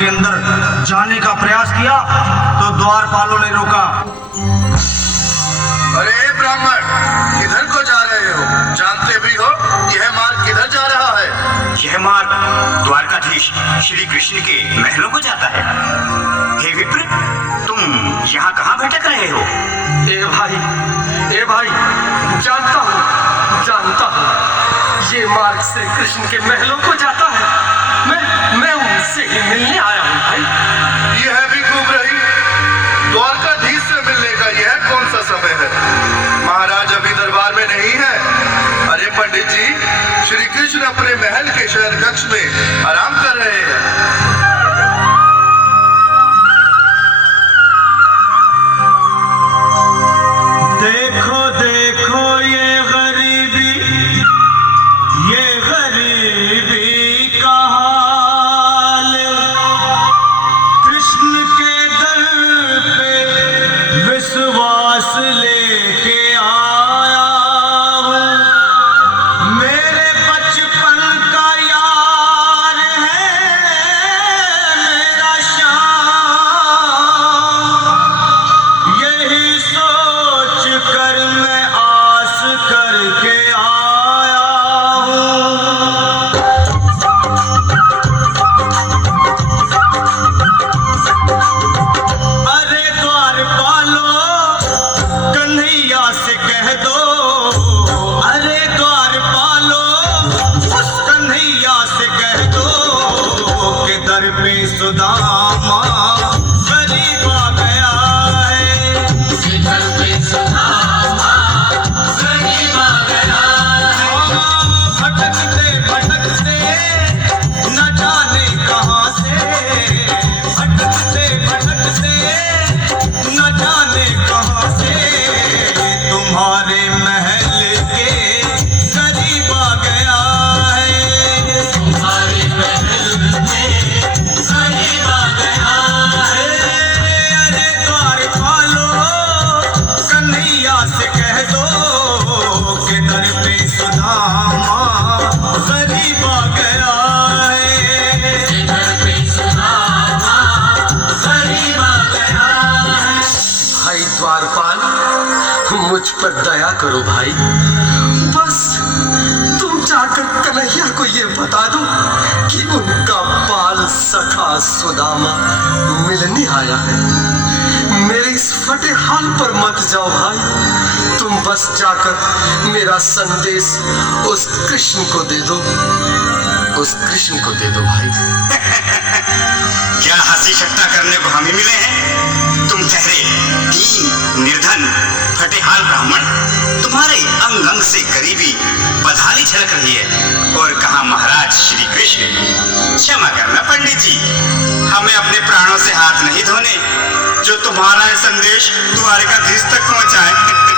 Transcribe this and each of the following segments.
के अंदर जाने का प्रयास किया तो द्वारपालों ने रोका। अरे ब्राह्मण, किधर को जा रहे हो? जानते भी हो यह मार्ग किधर जा रहा है? यह मार्ग द्वारकाधीश श्री कृष्ण के महलों को जाता है। हे विप्र, तुम यहाँ कहाँ भटक रहे हो? ए भाई, जानता हूँ, ये मार्ग श्री कृष्ण के महलों को जाता है। मैं उनसे ही मिलने आया हूँ भाई। यह भी खूब रही। द्वारकाधीश से मिलने का यह कौन सा समय है? महाराज अभी दरबार में नहीं है। अरे पंडित जी, श्री कृष्ण अपने महल के शयन कक्ष में आराम कर रहे हैं। मुझ पर दया करो भाई। बस तुम जाकर कन्हैया को ये बता दो कि उनका बाल सखा सुदामा मिलने आया है। मेरे इस फटे हाल पर मत जाओ भाई। तुम बस जाकर मेरा संदेश उस कृष्ण को दे दो, भाई। क्या हंसी ठट्टा करने को हम ही मिले हैं? तुम ठहरे दीन निर्धन फटेहाल ब्राह्मण, तुम्हारे अंग अंग से गरीबी बदहाली झलक रही है। और कहा महाराज श्री कृष्ण? क्षमा करना पंडित जी, हमें अपने प्राणों से हाथ नहीं धोने जो तुम्हारा यह संदेश द्वारकाधीश तक पहुंचाए।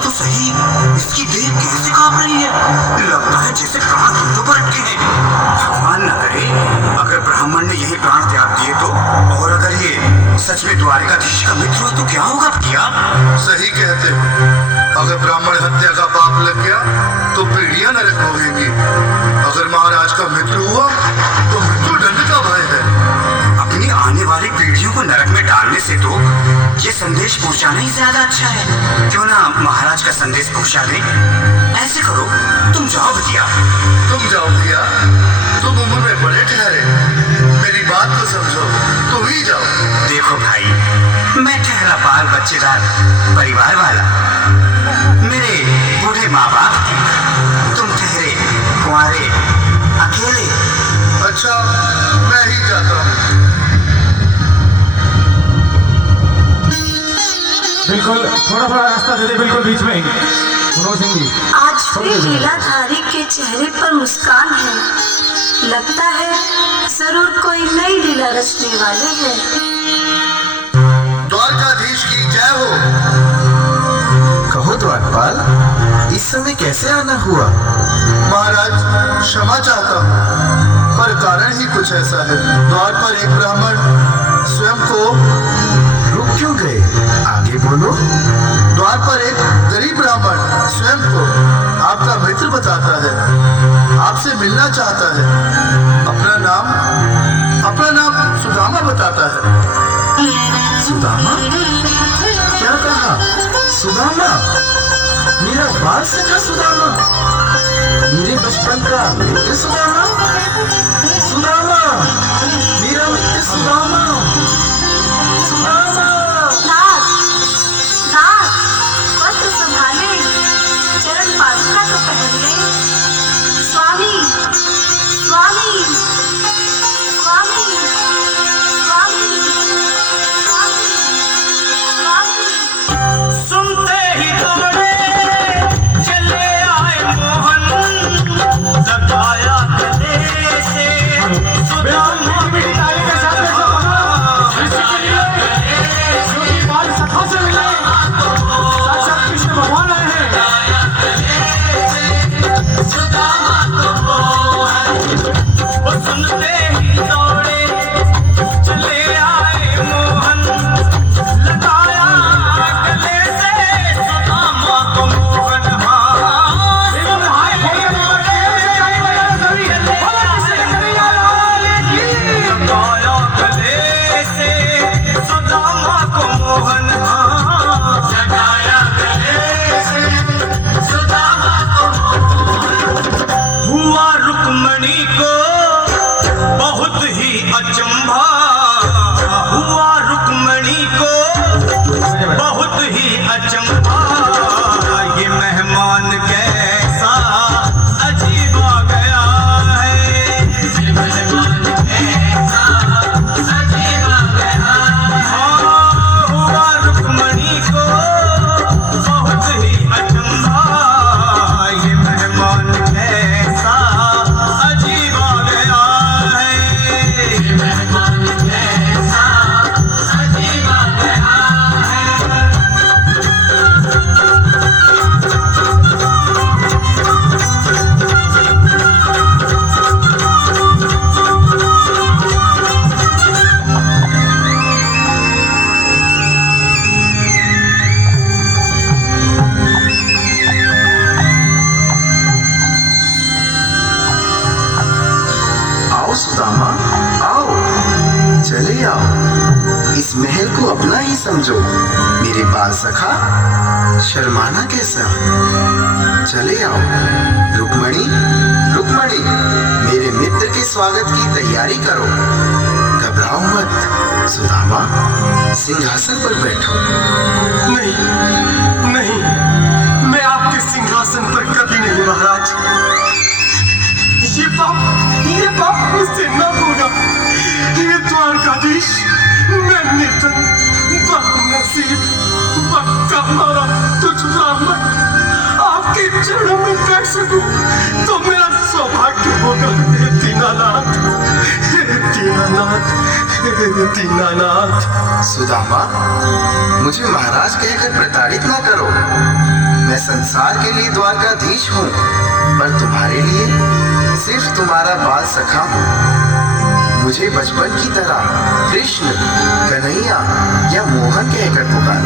तो सही, इसकी देह कैसे कांप रही है। लगता है जैसे प्राण घुटनों पर अटके हैं। भगवान न करे अगर ब्राह्मण ने यही प्राण त्याग दिए तो, और अगर ये सच में द्वारिकाधीश का मित्र हुआ तो क्या होगा भैया? सही कहते हो। अगर ब्राह्मण हत्या का पाप लग गया तो पीढ़ियां नरक भोगेंगी। अगर महाराज का मित्र हुआ तो मृत्यु दंड का भय है। अपनी आने वाली पीढ़ियों को नरक में डालने से तो ये संदेश पहुंचाना ही ज्यादा अच्छा है। क्यों ना महाराज का संदेश पहुंचा दे। ऐसे करो, तुम जाओ भैया। तुम जाओ भैया, तुम उम्र में बड़े ठहरे, मेरी बात को समझो, तुम ही जाओ। देखो भाई, मैं ठहरा बाल बच्चेदार परिवार वाला, मेरे बूढ़े माँ बाप थे, तुम ठहरे कुंवारे अकेले। अच्छा, मैं ही जाता हूँ। बिल्कुल थोड़ा थोड़ा रास्ता दे दे, बिल्कुल बीच में ही। मनोज सिंह जी, आज भी लीलाधारी के चेहरे पर मुस्कान है। लगता है जरूर कोई नई लीला रचने वाले हैं। द्वारकाधीश की जय हो। कहो द्वारपाल, इस समय कैसे आना हुआ? महाराज, क्षमा चाहता हूँ, पर कारण ही कुछ ऐसा है। द्वार पर एक ब्राह्मण स्वयं को रुक क्यों गए? आगे बोलो। द्वार पर एक गरीब ब्राह्मण स्वयं को आपका मित्र बताता है, आपसे मिलना चाहता है। अपना नाम सुदामा बताता है। सुदामा? क्या कहा? सुदामा? मेरा बाल सखा सुदामा? मेरे बचपन का मित्र सुदामा? सुदामा, मेरा मित्र सुदामा, सुदामा। नाथ, नाथ, वस्त्र संभाले, चरण पादुका तो पहन ले। स्वामी, स्वामी, स्वामी, स्वामी, स्वामी, स्वामी। सुनते ही दौड़े चले आए मोहन, लगाया गले से सुदामा मेरी ताली के साथ में सखा से मिले, साक्षात कृष्ण भगवान आए हैं। वो सुनते ही दौड़े चले आए मोहन, लगाया गले से सुदामा को मोहन। लगाया गले से सुदामा को मोहन, लगाया गले से सुदामा को मोहन। हुआ रुक्मणी को बहुत ही अचंभा, हुआ रुक्मणी को बहुत ही अचंभा। ये मेहमान कैसा अजीब आ गया है, ये मेहमान कैसा अजीब आ गया है। हुआ रुक्मणी को बहुत ही अचंभा, ये मेहमान कैसा अजीब आ गया है, ये मेहमान कैसा अजीब आ गया है। आओ सुदामा, आओ, चले आओ। इस महल को अपना ही समझो। मेरे बाल सखा, शर्माना कैसा? चले आओ। रुक्मणी, रुक्मणी, मेरे मित्र के स्वागत की तैयारी करो। घबराओ मत। सुदामा, सिंहासन पर बैठो। नहीं, नहीं, मैं आपके सिंहासन पर कभी नहीं महाराज। ये पाप मुझसे न होगा। ये द्वारकाधीश, मैं निर्धन, बदनसीब, बक्का मारा तुझ ब्राह्मण आपके चरणों में बैठ सकूं तो मेरा सौभाग्य होगा। हे दीनानाथ, हे दीनानाथ, हे दीनानाथ। सुदामा, मुझे महाराज कहकर प्रताड़ित ना करो। मैं संसार के लिए द्वारकाधीश हूँ, पर तुम्हारे लिए सिर्फ तुम्हारा बाल सखा हूँ। मुझे बचपन की तरह कृष्ण, कन्हैया या मोहन कहकर पुकार।